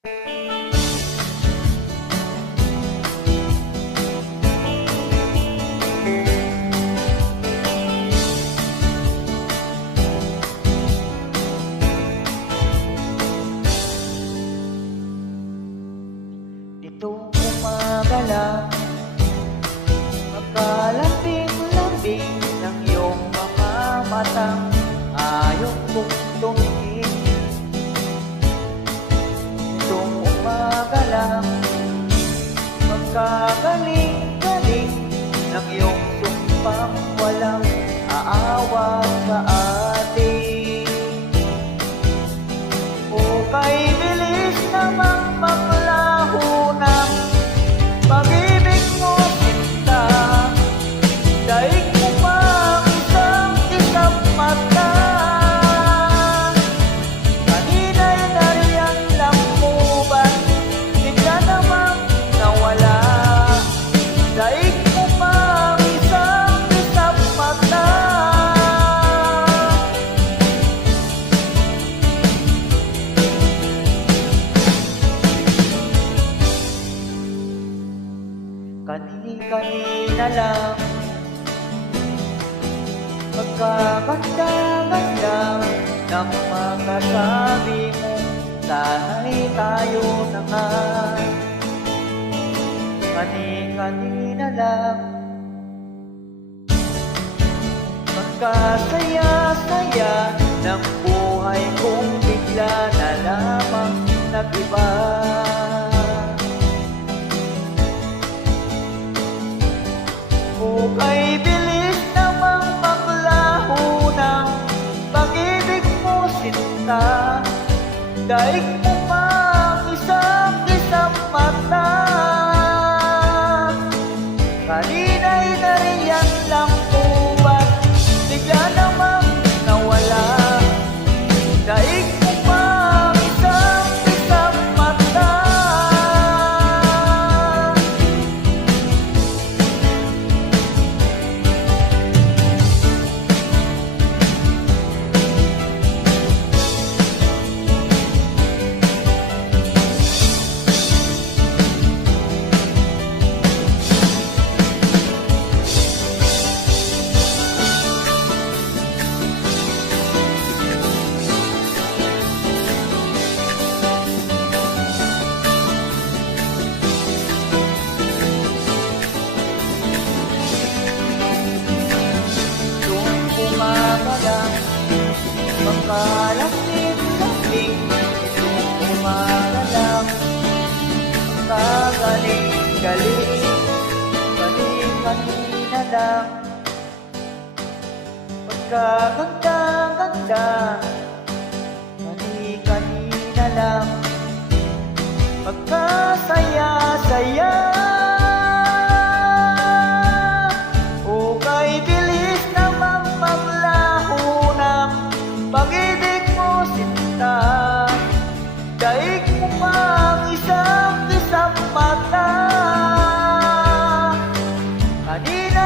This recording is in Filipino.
Nitong umaga lang, magkalambing-lambing ng iyong mga matang ayaw kong tumingin. Nitong umaga lang, magkagaling-galing ng iyong sumpang walang aawa sa atin. O kay bilis namang maglaho ng pag-ibig mo, sinta. Daig mo pang isang mata. Kanina'y nariyan lang mo ba't bigla namang nawala? Daig mo pang isang mata. Kani-kanina lang, magkaganda-ganda ng mga sabi mo, sana'y tayo na nga. Kani-kanina lang, magkasaya-saya ng buhay kong bigla na lamang nag-iba. O kay bilis namang maglaho ng pag-ibig mo, sinta. Daig mo pang isang mata. Kanina'y nariyan lang po ba't bigla namang nawala? Daig mo pang isang mata. Magkalapit-lapit, itong umaga lang, kagaling-galing, kani-kanina lang, magkaganda-ganda, kani-kanina lang, magkasaya-saya. O kay bilis namang maglaho ng pag-ibig mo, sinta. Daig mo pang isang mata. Kanina